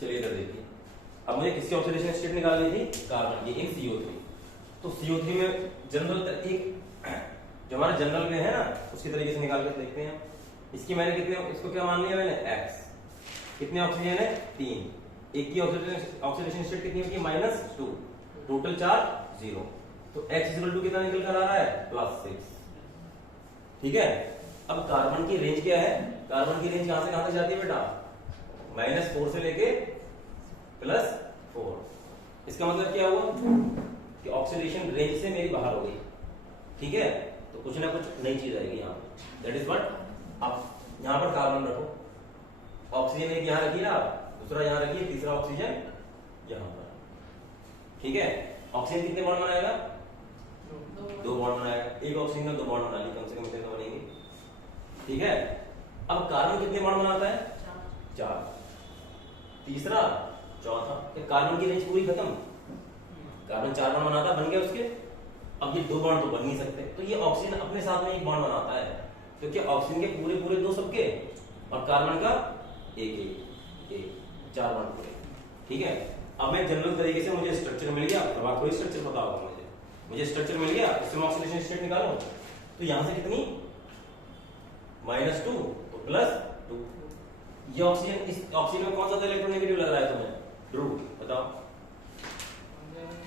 चलिए इधर देखिए, अब मुझे किसकी ऑक्सीडेशन स्टेट निकालनी थी, कार्बन की, इन CO3। तो CO3 में जनरल एक जो हमारा जनरल में है ना, उसकी तरीके से निकाल कर देखते हैं। इसकी मैंने कितने, इसको क्या मान लिया मैंने, x। कितने ऑक्सीजन है, 3। एक की ऑक्सीडेशन स्टेट कितनी होगी, -2। Total charge 0। तो x = कितना निकल कर आ रहा है, +6। ठीक है। अब कार्बन की रेंज क्या है, कार्बन की रेंज कहां से कहां तक जाती है बेटा, -4 से लेके +4। इसका मतलब क्या हुआ कि ऑक्सीडेशन रेंज से मेरी बाहर हो गई। ठीक है, तो कुछ ना कुछ नई चीज आएगी यहाँ पे, दैट इज व्हाट। आप यहाँ पर कार्बन रखो, ऑक्सीजन एक यहाँ रखिए आप, दूसरा यहाँ रखिए, तीसरा ऑक्सीजन यहाँ पर। ठीक है, ऑक्सीजन कितने बॉन्ड बनाएगा, 2 बॉन्ड बनाएगा। एक ऑक्सीजन का 2 बॉन्ड बना ली, कम से कम इतने तो बनेंगे। ठीक है, अब कार्बन कितने बॉन्ड बनाता है, 4। तीसरा, चौथा। कार्बन की रेंज पूरी खत्म, कार्बन 4 बॉन्ड बनाता, बन गया उसके। अब ये 2 बॉन्ड तो बन नहीं सकते, तो ये ऑक्सीजन अपने साथ में एक बॉन्ड बनाता है। तो क्या ऑक्सीजन के पूरे 2 सबके, और कार्बन का एक 4 बॉन्ड पूरे। ठीक है, अब मैं जनरल तरीके से, मुझे स्ट्रक्चर मिल गया, अब आपको स्ट्रक्चर पता होगा, मुझे स्ट्रक्चर मिल गया, इसमें ऑक्सीडेशन स्टेट निकालो। तो यहां से कितनी, -2 तो +2। ये ऑक्सीजन, इस ऑक्सीजन में कौन सा इलेक्ट्रोनेगेटिव लग रहा है तुम्हें, ध्रुव, बताओ।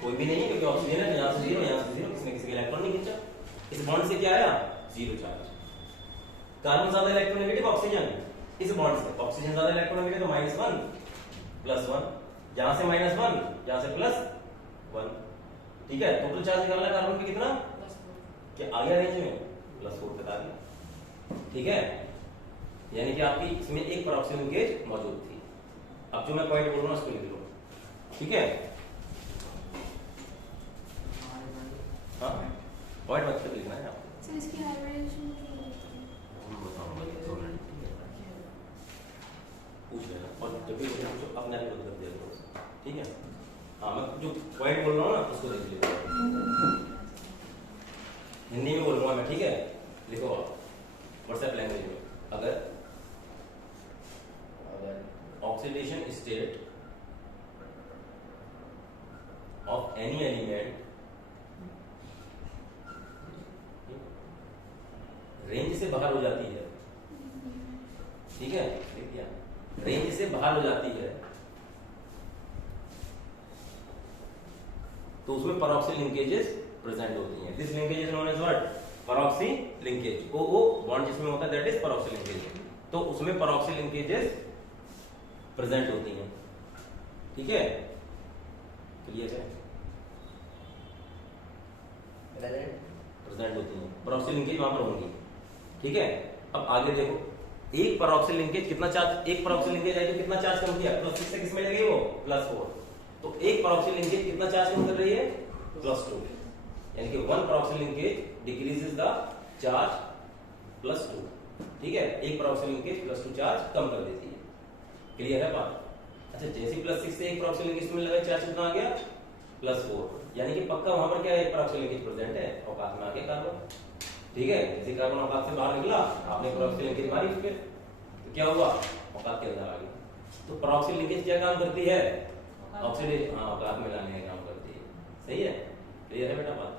कोई भी नहीं है, क्योंकि ऑक्सीजन है, यहाँ से 0, यहाँ से 0, किसी ने किसी का इलेक्ट्रॉन नहीं खींचा। इस बॉन्ड से क्या आया, 0 चार्ज। कार्बन ज्यादा इलेक्ट्रोनेगेटिव, ऑक्सीजन इस बॉन्ड से, ऑक्सीजन ज्यादा इलेक्ट्रोनेगेटिव, तो -1 +1, यहां से -1, यहां से +1। ठीक है, टोटल चार्ज निकालना कार्बन पे कितना, क्या आ गया रेंज में, +4 बता दिया। ठीक है, यानी कि आपकी इसमें एक पेरोक्सिल लिंकेज मौजूद थी। अब जो मैं पॉइंट बोल रहा हूं उसको लिख लो। ठीक है, हाँ, पॉइंट मत कर लिखना है आपको। सर इसकी हाइब्रिडाइजेशन पूछ लेना, और जब भी पूछो अपने आप को कर दिया करो। ठीक है, हाँ, मैं जो पॉइंट बोल रहा हूँ ना उसको देख लीजिए, हिंदी में बोलूंगा मैं। ठीक है, लिखो आप व्हाट्सएप लैंग्वेज में। अगर oxidation state of any element range से बाहर हो जाती है, ठीक है, देखिए रेंज से बाहर हो जाती है, तो उसमें पेरोक्सिल लिंकेजेस प्रेजेंट होती हैं। This linkage is known as what, peroxyl linkage. O bond जिसमें होता है दैट इज पेरोक्सिल लिंकेज। तो उसमें पेरोक्सिल लिंकेजेस प्रेजेंट होती हैं। ठीक है, क्लियर है, प्रेजेंट होती हैं, पेरोक्सिल लिंकेज वहां पर होंगी। ठीक है, अब आगे देखो, एक पेरोक्सिल लिंकेज कितना चार्ज, एक पेरोक्सिल लिंकेज है तो कितना चार्ज कम किया, +6 से किस में लगेगी वो, +4। तो एक पेरोक्सिल लिंकेज कितना चार्ज कम कर रही है, +2, यानी कि 1 पेरोक्सिल लिंकेज डिक्रीजेस द चार्ज +2। ठीक है, एक पेरोक्सिल लिंकेज +2 चार्ज कम कर देती है। क्लियर है बात। अच्छा, जैसे +6 से एक पेरोक्सिल लिंकेज में लगा, चार्ज कितना आ गया, +4, यानी कि पक्का वहां पर क्या है, एक पेरोक्सिल लिंकेज प्रेजेंट है, औकात में आके कार्बन। ठीक है, जैसे कार्बन औकात से बाहर निकला, आपने पेरोक्सिल लिंकेज मारी उसके, तो क्या हुआ, औकात के अंदर आ गया। तो पेरोक्सिल लिंकेज क्या काम करती है, ऑक्सीडेशन, हाँ, औकात में लाने का काम करती है। सही है, क्लियर है बेटा बात।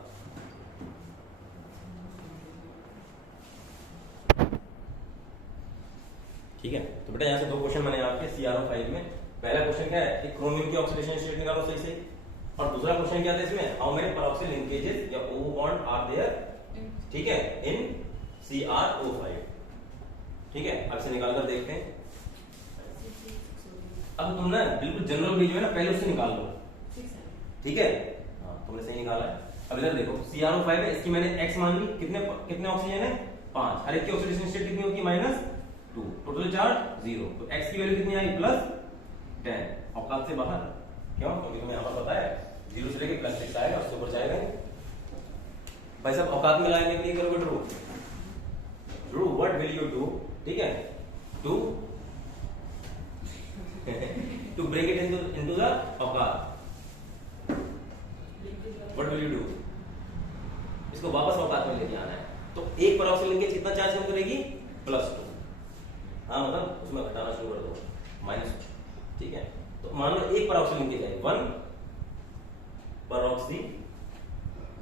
ठीक है, तो बेटा यहाँ से 2 क्वेश्चन मैंने आपके CRO5 में। पहला क्वेश्चन क्या है कि क्रोमियम की ऑक्सीडेशन स्टेट निकालो सही से, और दूसरा क्वेश्चन क्या था इसमें, हाउ मेनी पेरोक्सिल लिंकेजेस या O बॉन्ड आर देयर, ठीक है, इन CRO5। ठीक है, अब से निकाल कर देखते हैं। अब तुम ना बिल्कुल जनरल भेज में ना पहले उससे निकाल लो। ठीक है, हाँ, तुमने सही निकाला है। अब इधर देखो, CRO5 है, इसकी मैंने x मान ली, कितने ऑक्सीजन है, 5। हर एक की ऑक्सीडेशन स्टेट कितनी होगी, -2, टोटल चार्ज 0। तो x की वैल्यू कितनी आई, +10, औकात से बाहर। क्यों, क्योंकि तुम्हें यहाँ पर पता है 0 से लेके +6 आएगा, उसके ऊपर जाएगा भाई साहब। औकात में लाने के लिए करोगे ड्रू, व्हाट विल यू डू, ठीक है, to break it into the औकात, व्हाट विल यू डू, इसको वापस औकात में लेके आना है। तो एक पेरोक्सिल लिंकेज कितना चार्ज कम करेगी, +2। हाँ, मतलब उसमें घटाना शुरू कर दो, -2। ठीक है, तो परऑक्सी लिंकेज है, 1 परऑक्सी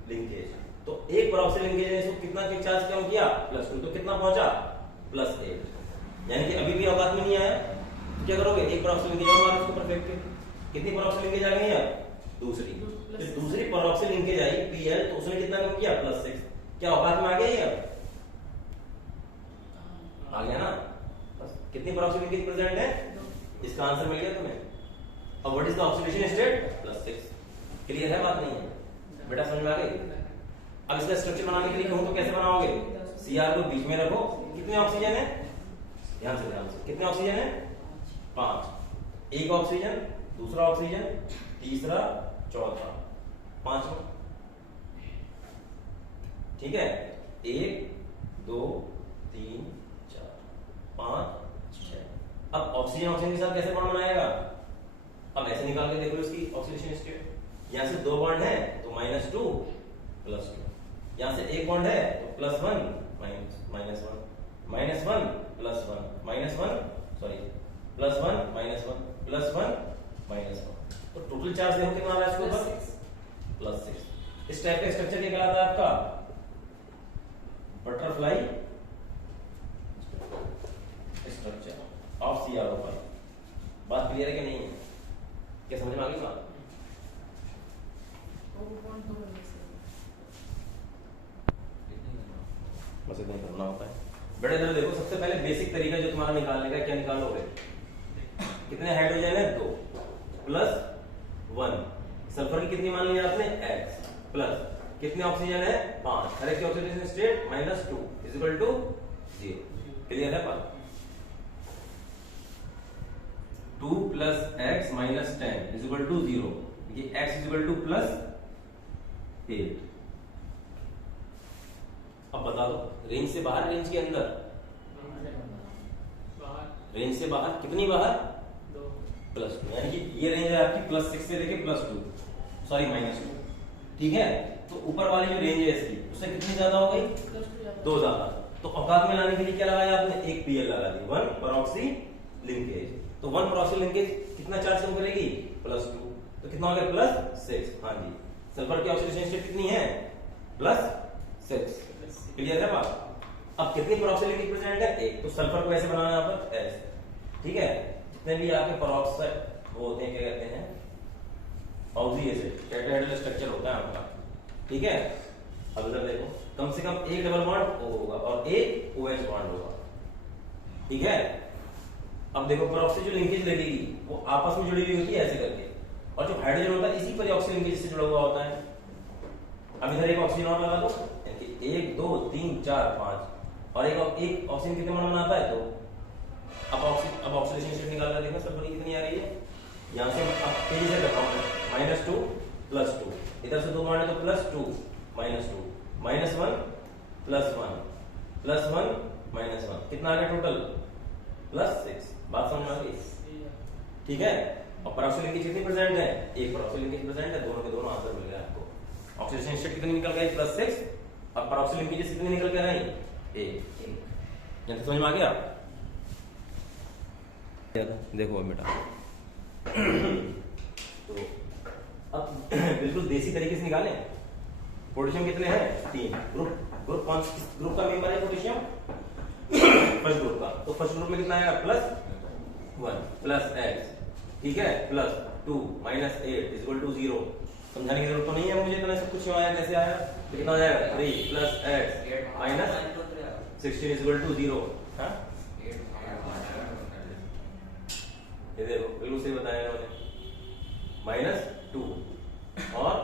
लिंकेज। तो एक परऑक्सी लिंकेज ने इसको कितना के चार्ज कम किया, +2, तो कितना पहुंचा, +8। यानी कि अभी भी औकात में नहीं आया, तो क्या करोगे, एक परऑक्सी लिंकेज और मारो इसको परफेक्ट के। कितनी परऑक्सी लिंकेज आ गई है, दूसरी। तो दूसरी परऑक्सी लिंकेज आई Pl, तो उसने कितना कम किया, +6। क्या औकात में आ गया ये, आ गया ना। बस कितनी परऑक्सी लिंकेज प्रेजेंट है, इसका आंसर मिल गया तुम्हें। अब what is the oxidation state, +6। Clear है, बात नहीं है बेटा, समझ में आ गई। अब इसका स्ट्रक्चर बनाने के लिए कहूं तो कैसे बनाओगे, Cr को बीच में रखो, कितने ऑक्सीजन है, ध्यान से कितने ऑक्सीजन है, 5। एक ऑक्सीजन, दूसरा ऑक्सीजन, तीसरा, चौथा, पांचवा। ठीक है, 1 2 3 4 5 6। अब ऑक्सीजन ऑक्सीजन के साथ कैसे बॉन्ड बनाएगा, अब ऐसे निकाल के देख लो इसकी ऑक्सीडेशन स्टेट। यहां से 2 बॉन्ड है तो -2 +2, यहां से एक बॉन्ड है तो +1 -1 -1 +1 -1 सॉरी +1 -1 +1 -1। तो टोटल चार्ज देखो कितना आ रहा है इसके ऊपर, +6। इस टाइप का स्ट्रक्चर क्या कहलाता है आपका, बटरफ्लाई स्ट्रक्चर ऑफ CrO5। बात क्लियर है कि नहीं है, क्या समझ में आ गई बात। बस इतना करना होता है बेटा। इधर देखो, सबसे पहले बेसिक तरीका जो तुम्हारा निकालने का, क्या निकालोगे, कितने हाइड्रोजन है, 2 +1। सल्फर की कितनी मान ली आपने, X, प्लस कितने ऑक्सीजन है, 5। हर एक की ऑक्सीडेशन स्टेट -2 = 0। क्लियर है बात। 2 + x - 10 = 0। ये x = +8। अब बता दो, रेंज से बाहर, रेंज के अंदर, रेंज से बाहर, कितनी बाहर, +2। यानी कि ये रेंज है आपकी +6 से लेके +2, सॉरी -2। ठीक है, तो ऊपर वाली जो रेंज है इसकी, उससे कितनी ज्यादा हो गई, 2 ज्यादा। तो औकात में लाने के लिए क्या लगाया आपने, एक Pl लगा दी, 1 परऑक्सी लिंकेज। तो 1 परऑक्सी लिंकेज कितना चार्ज कम करेगी, +2, तो कितना हो गया, +6। हाँ जी, सल्फर की ऑक्सीडेशन स्टेट कितनी है, +6। क्लियर है बात। अब कितनी परऑक्सी लिंकेज प्रेजेंट है, एक। तो सल्फर को ऐसे बनाना है यहाँ पर S। ठीक है, जितने भी आपके परऑक्साइड वो होते हैं, क्या कहते हैं, ऑक्सी एसिड, टेट्राहेड्रल स्ट्रक्चर होता है आपका। ठीक है, अब इधर देखो, कम से कम एक डबल बॉन्ड O होगा और एक OH बॉन्ड होगा। ठीक है, अब देखो परऑक्सी जो लिंकेज लगेगी वो आपस में जुड़ी हुई होती है ऐसे करके, और जो हाइड्रोजन होता है इसी परऑक्सी लिंकेज से जुड़ा हुआ होता है। अब इधर एक ऑक्सीजन और लगा दो, 1 2 3 4 5, और एक ऑक्सीजन कितने मोल बनाता है, 2। अब ऑक्सीडेशन स्टेट निकाल कर देखो सल्फर की कितनी आ रही है। यहां से अब तेजी से करता हूं, -2 +2, इधर से 2 बॉन्ड है तो +2 -2 -1 +1 +1 -1, कितना आ गया टोटल, +6। बात समझ में आ गई। ठीक है, और परऑक्सी लिंकेज कितनी प्रेजेंट है, एक परऑक्सी लिंकेज प्रेजेंट है, दोनों के दोनों आंसर मिल गए आपको। ऑक्सीडेशन स्टेट कितनी निकल गई, +6, और परऑक्सी लिंकेज कितनी निकल के आई, एक। जल्दी समझ में आ गया। देखो बेटा, तो अब बिल्कुल देसी तरीके से निकालें। पोटेशियम कितने हैं, 3। ग्रुप कौन ग्रुप का मेंबर है पोटेशियम, फर्स्ट ग्रुप का। तो फर्स्ट ग्रुप में कितना आएगा, +1 +x। ठीक है, +2 -8 = 0। समझाने की जरूरत तो नहीं है मुझे, इतना सब कुछ आया, कैसे आया, तो कितना आएगा, 3 + x - 16 = 0। हाँ, ये देखो बिल्कुल सही बताया इन्होंने, -2 और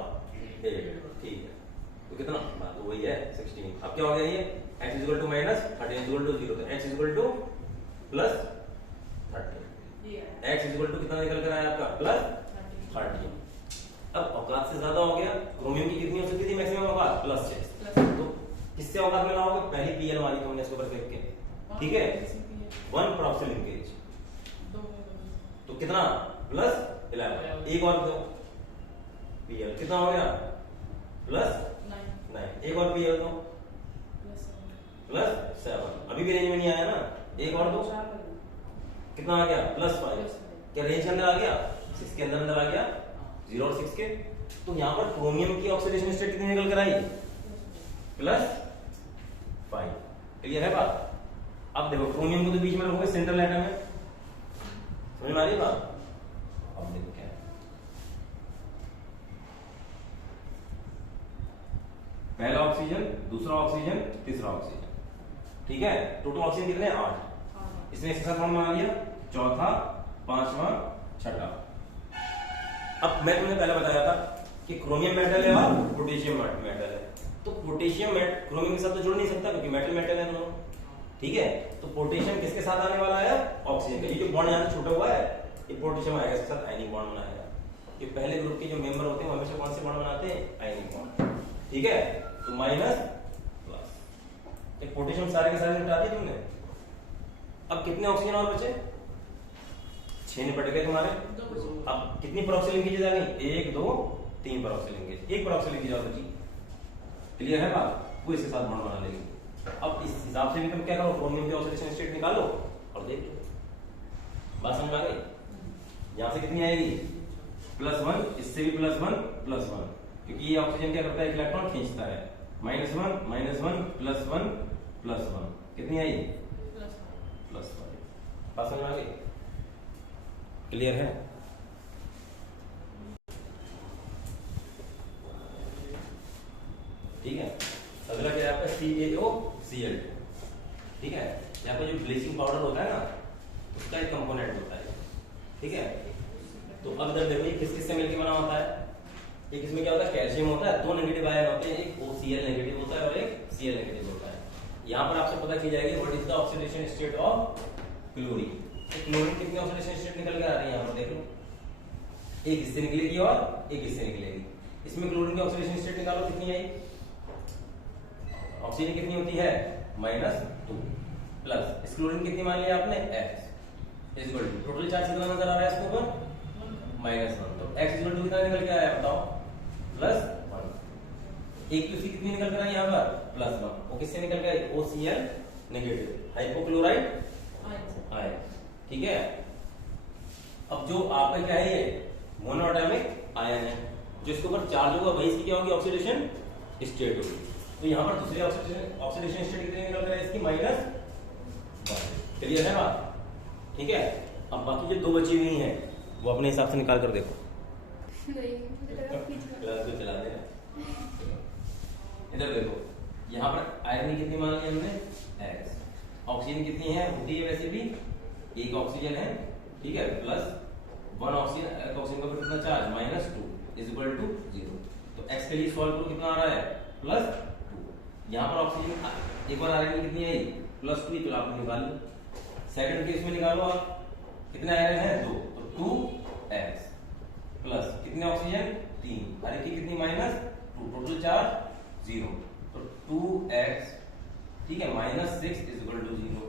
8। ठीक है, तो कितना, बात तो वही है, 16। अब क्या हो गया, ये x = -13 = 0, तो x = +13। x = कितना निकल कर आया आपका, +13। अब औकात से ज्यादा हो गया, क्रोमियम की कितनी हो सकती थी मैक्सिमम औकात, +6। तो किससे औकात में लाओगे, पहली Pl वाली तुमने इसके ऊपर फेंक के। ठीक है, 1 परऑक्सी लिंकेज, तो कितना, +11। एक और दो Pl, कितना हो गया, +9। एक और Pl दो, +7। अभी भी रेंज में नहीं आया ना, एक और दो, कितना आ गया, +5। क्या रेंज के अंदर आ गया, 6 के अंदर अंदर आ गया 0 और 6 के। तो यहाँ पर क्रोमियम की ऑक्सीडेशन स्टेट कितनी निकल कर आई? +5। क्लियर है बात? अब देखो क्रोमियम को तो बीच में रखोगे, सेंट्रल एटम है, समझ में आ रही है बात? अब देखो क्या है, पहला ऑक्सीजन, दूसरा ऑक्सीजन, तीसरा ऑक्सीजन, ठीक है। टोटल ऑक्सीजन कितने हैं? 8। इसने इसके साथ बना लिया, चौथा, पांचवा, छठा। अब मैं तुमने पहले बताया था कि क्रोमियम मेटल है और पोटेशियम मेटल है, तो पोटेशियम क्रोमियम के साथ तो जुड़ नहीं सकता क्योंकि मेटल मेटल है दोनों, ठीक है। तो पोटेशियम किसके साथ आने वाला है? ऑक्सीजन का। ये जो बॉन्ड यहाँ छूटा हुआ है ये पोटेशियम आएगा, इसके साथ आयनिक बॉन्ड बनाएगा। ये पहले ग्रुप के जो मेंबर होते हैं वो हमेशा कौन से बॉन्ड बनाते हैं? आयनिक बॉन्ड, ठीक है। तो माइनस प्लस, ये पोटेशियम सारे के सारे निपटा दिए तुमने। अब कितने ऑक्सीजन और बचे? 6 निपट गए तुम्हारे। अब कितनी परऑक्सी लिंकेज आ गई? 1 2 3 परऑक्सी लिंकेज, एक परऑक्सी लिंकेज और बची। क्लियर है बात? वो इसके साथ बॉन्ड बना लेगी। अब इस हिसाब से भी तुम क्या करो, क्रोमियम की ऑक्सीडेशन स्टेट निकालो और देख लो। बात समझ में आ गई? यहां से कितनी आएगी? +1, इससे भी +1 +1, क्योंकि ये ऑक्सीजन क्या करता है? इलेक्ट्रॉन खींचता है। -1 -1 +1 +1, कितनी आई? +1। बात समझ में आ गई? क्लियर है? ठीक है। अगला क्या है आपका? CaOCl2, ठीक है। यहाँ पे जो ब्लीचिंग पाउडर होता है ना, उसका एक कंपोनेंट होता है, ठीक है। तो अब इधर देखो ये किस किस से मिलकर बना होता है? एक इसमें क्या होता है? कैल्शियम होता है, 2 नेगेटिव आयन होते हैं, एक OCl नेगेटिव होता है और एक Cl नेगेटिव होता है। यहाँ पर आपसे पता की जाएगी what is the oxidation state of chlorine. तो क्लोरीन कितनी ऑक्सीडेशन स्टेट निकल के आ रही है? यहाँ पर देख लो, एक इससे निकलेगी और एक इससे निकलेगी। इसमें क्लोरीन की ऑक्सीडेशन स्टेट निकालो, कितनी आई? ऑक्सीजन कितनी होती है? -2 प्लस इस क्लोरीन कितनी मान लिया आपने? X is equal to total charge कितना नजर आ रहा है इसके ऊपर? -1। तो X इज इक्वल टू कितना निकल के आया बताओ? +1। एक QC कितनी निकल कर आई यहाँ पर? +1। वो किससे निकल के आई? OCl नेगेटिव, हाइपोक्लोराइड आयन, ठीक है। अब जो आपका क्या है? ये मोनोएटॉमिक आयन है, जो इसके ऊपर चार्ज होगा वही इसकी क्या होगी? ऑक्सीडेशन स्टेट होगी। तो यहाँ पर दूसरी ऑक्सीडेशन स्टेट कितनी निकल कर है इसकी? -1। क्लियर है बात? ठीक है। अब बाकी जो 2 बची हुई हैं वो अपने हिसाब से निकाल कर देखो। क्लास को चला दे। इधर देखो, यहाँ पर आयरन कितनी मान ली हमने? X। ऑक्सीजन कितनी है? होती है वैसे भी एक ऑक्सीजन है, ठीक है, प्लस 1 ऑक्सीजन। ऑक्सीजन का कितना चार्ज? -2 is equal to 0। तो X के लिए सॉल्व करो, कितना आ रहा है? +2। यहाँ पर ऑक्सीजन एक बार आयरन कितनी आई? +2, तो आपने निकाल ली। सेकंड केस में निकालो आप, कितने आयरन है? 2, तो 2X प्लस कितने ऑक्सीजन? 3, हर एक की कितनी? -2, टोटल चार्ज 0। तो 2X, ठीक है, -6 इज इक्वल टू 0।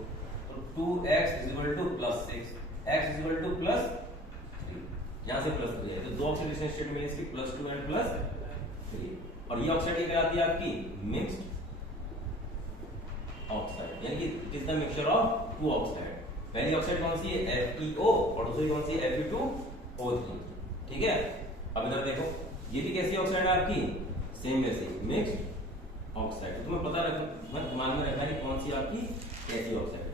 तो 2X is equal to +6, X is equal to +3। यहां से +3 है, तो 2 ऑक्सीडेशन स्टेट मिले इसकी, +2 एंड +3। और ये ऑक्साइड क्या कहलाती है आपकी? मिक्स्ड ऑक्साइड, यानी कि it is the mixture of 2 oxide. पहली ऑक्साइड कौन सी है? FeO, और दूसरी कौन सी है? Fe2O3, ठीक है। अब इधर देखो, ये भी कैसी ऑक्साइड है आपकी? सेम वैसी मिक्स्ड ऑक्साइड। तुम्हें पता रखना, दिमाग में रखना है कौन सी आपकी कैसी ऑक्साइड है।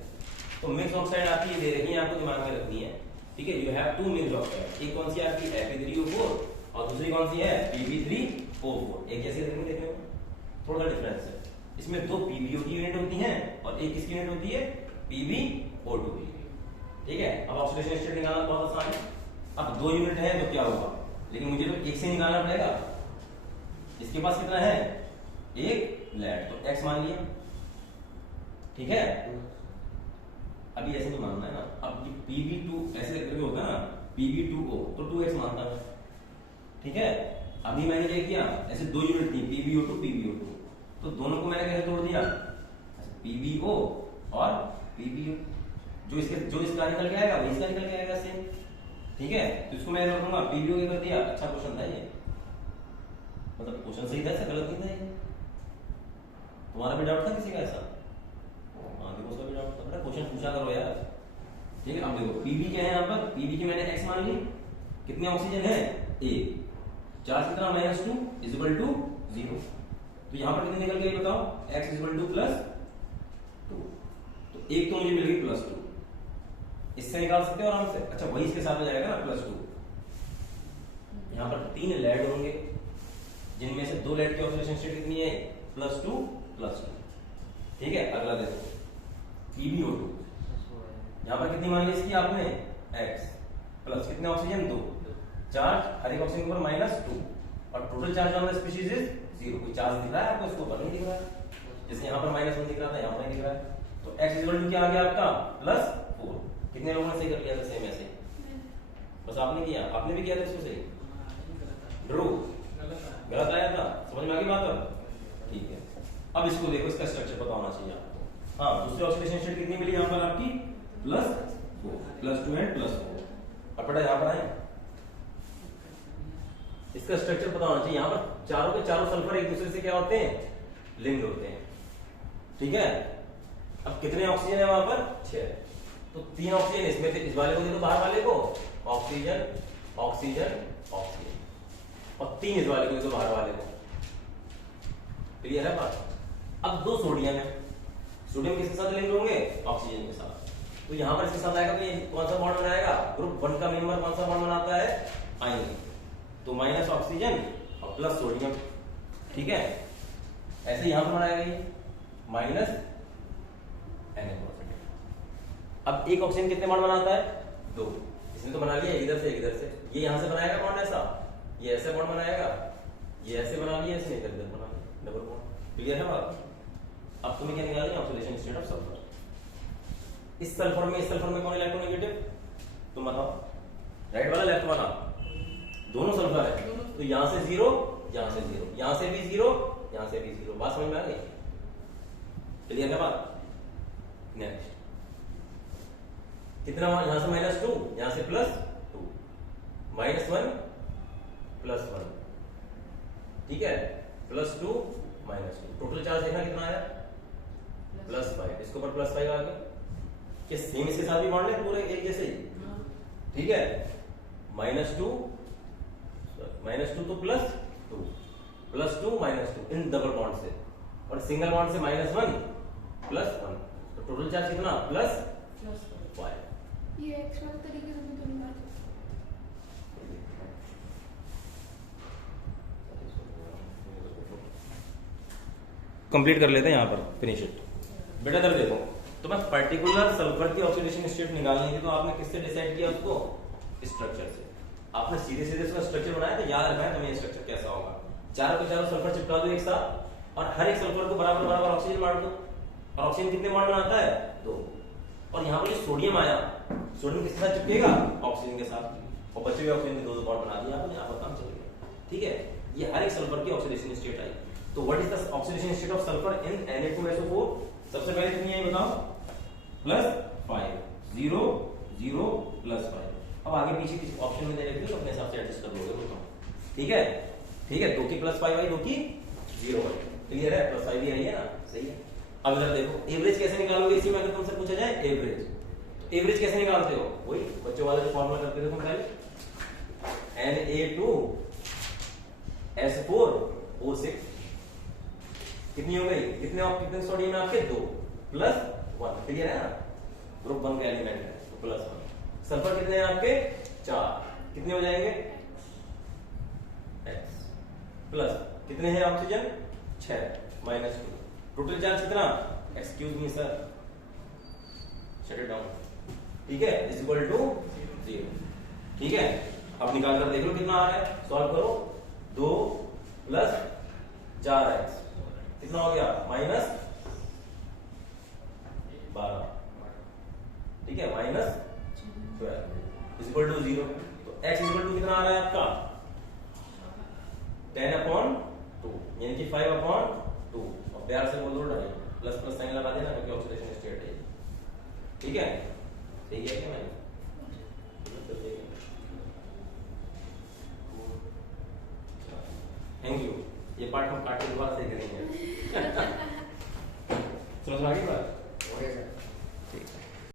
तो मिक्स ऑक्साइड आपकी दे रही है, आपको दिमाग में रखनी है, ठीक है। यू हैव 2 मिक्स्ड ऑक्साइड, एक कौन सी आपकी? Fe3O4 और दूसरी कौन सी है? Pb3O4। एक जैसी देखने देखने में थोड़ा डिफरेंस है। इसमें 2 PbO की यूनिट होती हैं और एक किसकी यूनिट होती है? PbO2 की, ठीक है। अब ऑक्सीडेशन स्टेट निकालना बहुत आसान है। अब 2 यूनिट है तो क्या होगा? लेकिन मुझे तो एक से निकालना पड़ेगा। इसके पास कितना है? एक लेड, तो X मान लिया, ठीक है। अभी ऐसे नहीं मानना है ना। अब Pb2 ऐसे करके होगा ना, Pb2O, तो 2X मानता है, ठीक है। अभी मैंने क्या किया? ऐसे 2 यूनिट थी, PbO2 PbO2, तो दोनों को मैंने कैसे तोड़ दिया? PbO और PbO, जो इसका निकल के आएगा वही इसका निकल के आएगा सेम, ठीक है। तो इसको मैं रखूंगा PbO के कर दिया। अच्छा क्वेश्चन था ये, मतलब क्वेश्चन सही था, ऐसा गलत नहीं था ये। तुम्हारा भी डाउट था किसी का ऐसा? हाँ देखो, उसका भी डाउट था। क्वेश्चन पूछा करो यार, ठीक है। अब देखो Pb क्या है यहाँ पर? Pb की मैंने X मान ली, कितने ऑक्सीजन है? एक। चार्ज कितना? -2 इक्वल टू 0। तो यहां पर कितने निकल गए बताओ? x equal to +2। तो एक तो मुझे मिल गई +2, इससे निकाल सकते हो आराम से। अच्छा वही इसके साथ हो जाएगा ना +2। यहां पर 3 लेड होंगे, जिनमें से 2 लेड की ऑक्सीडेशन स्टेट कितनी है? +2 +2। ठीक है, अगला देखो PbO2। यहां पर कितनी मान ली इसकी आपने? x प्लस कितने ऑक्सीजन? 2। चार्ज हर एक ऑक्सीजन पर -2 और total charge on the species is 0। कोई चार्ज दिख रहा है आपको? इसको ऊपर नहीं दिख रहा है, जैसे यहाँ पर -1 दिख रहा था, यहाँ पर नहीं दिख रहा है। तो x इक्वल टू क्या आ गया आपका? +4। कितने लोगों ने सही कर लिया था? सेम ऐसे बस आपने किया, आपने भी किया था इसको सही। ड्रू गलत आया था, समझ में आ गई बात? अब ठीक है, अब इसको देखो, इसका स्ट्रक्चर पता होना चाहिए आपको। हाँ, दूसरी ऑक्सीडेशन स्टेट कितनी मिली यहाँ पर आपकी? +4 +2 एंड +4। अब बेटा यहाँ पर आए, इसका स्ट्रक्चर पता होना चाहिए। यहाँ पर चारों के चारों सल्फर एक दूसरे से क्या होते हैं? लिंक्ड होते हैं। ठीक है, अब कितने ऑक्सीजन है वहां पर? 6। तो 3 ऑक्सीजन इसमें थे, इस वाले को दे दो, बाहर वाले को ऑक्सीजन ऑक्सीजन ऑक्सीजन, और 3 इस वाले को दे दो, बाहर वाले को। क्लियर है बात? अब 2 सोडियम है, सोडियम किसके साथ लिंक होंगे? ऑक्सीजन के साथ। तो यहां पर इसके साथ आएगा तो ये कौन सा बॉन्ड बनाएगा? ग्रुप 1 का मेंबर कौन सा बॉन्ड बनाता है? आयन। तो माइनस ऑक्सीजन और प्लस सोडियम। ठीक है, ऐसे यहां पर बनाएगा ये माइनस Na। अब एक ऑक्सीजन कितने बॉन्ड बनाता है? 2। इसने तो बना लिया इधर से इधर से, ये यहां से बनाएगा बॉन्ड ऐसा, ये ऐसे बॉन्ड बनाएगा, ये ऐसे बना लिया, इसने इधर इधर बना लिया, डबल बॉन्ड। क्लियर है बात? अब तुम्हें क्या निकालना है? Oxidation state of sulphur. इस सल्फर में कौन इलेक्ट्रोनेगेटिव? तुम बताओ, राइट वाला लेफ्ट वाला? दोनों सल्फर है, तो यहां से 0, यहां से 0, यहां से भी 0, यहां से भी 0। बात समझ में आ गई? क्लियर है बात? नेक्स्ट कितना? यहां से -2, यहां से +2, -1 +1। ठीक है, +2 -2। टोटल चार्ज देखना कितना आया? +5। इसके ऊपर +5 आ गया। कि सेम इसके साथ भी बॉन्ड है पूरे एक जैसे ही। ठीक है, -2 तो +2 +2 -2 इन डबल बॉन्ड से, और सिंगल बॉन्ड से -1 +1। तो टोटल चार्ज कितना? +5। ये एक्स वाले तरीके से भी तो निकाल सकते कंप्लीट कर लेते हैं यहाँ पर, फिनिश इट। बेटा इधर देखो, तो मैं पर्टिकुलर सल्फर की ऑक्सीडेशन स्टेट निकालनी थी, तो आपने किससे डिसाइड किया उसको? स्ट्रक्चर से। आपने सीधे सीधे उसका स्ट्रक्चर बनाया, तो याद रखना है तुम्हें स्ट्रक्चर कैसा होगा। चारों के चारों सल्फर चिपका दो एक साथ, और हर एक सल्फर को बराबर बराबर ऑक्सीजन बांट दो। और ऑक्सीजन कितने बॉन्ड बनाता है? 2। और यहाँ पर जो सोडियम आया, सोडियम किसके साथ चिपकेगा? ऑक्सीजन के साथ, और बचे हुए ऑक्सीजन के 2 बॉन्ड बना दिया आपने, यहाँ पर काम चल गया। ठीक है, ये हर एक सल्फर की ऑक्सीडेशन स्टेट आई। तो what is the oxidation state of sulphur in Na2SO4? सबसे पहले कितनी है बताओ? +5, 0 0 +5। अब आगे पीछे किसी ऑप्शन में दे रखे तो अपने हिसाब से एडजस्ट कर लोगे, बताओ। ठीक है, ठीक है, 2 की +5 आई, 2 की 0 आई। क्लियर है? +5 भी आई है ना, सही है। अब इधर देखो, एवरेज कैसे निकालोगे? इसी में अगर तुमसे पूछा जाए एवरेज, तो एवरेज कैसे निकालते हो? वही बच्चों वाला जो फॉर्मूला करते थे तुम पहले, Na2S4O6। कितनी हो गई? कितने सोडियम है आपके? 2 +1। क्लियर है ना? ग्रुप 1 का एलिमेंट है, तो +1। सल्फर कितने हैं आपके? 4। कितने हो जाएंगे? X प्लस कितने हैं ऑक्सीजन? 6 -2। टोटल चार्ज कितना? Excuse me sir, shut it down. ठीक है, इज इक्वल टू 0। ठीक है, अब निकाल कर देख लो कितना आ रहा है, सॉल्व करो। 2 + 4x कितना हो गया? -12। ठीक है, -12 इज इक्वल टू 0। तो x इज इक्वल टू कितना आ रहा है आपका? 10/2, यानी कि 5/2। और प्यार से बोल दो प्लस प्लस साइन लगा देना, क्योंकि ऑक्सीडेशन स्टेट है। ठीक है, सही है क्या? मैंने थैंक यू। ये पार्ट हम काट के दोबारा सही करेंगे। समझ में आ गई बात?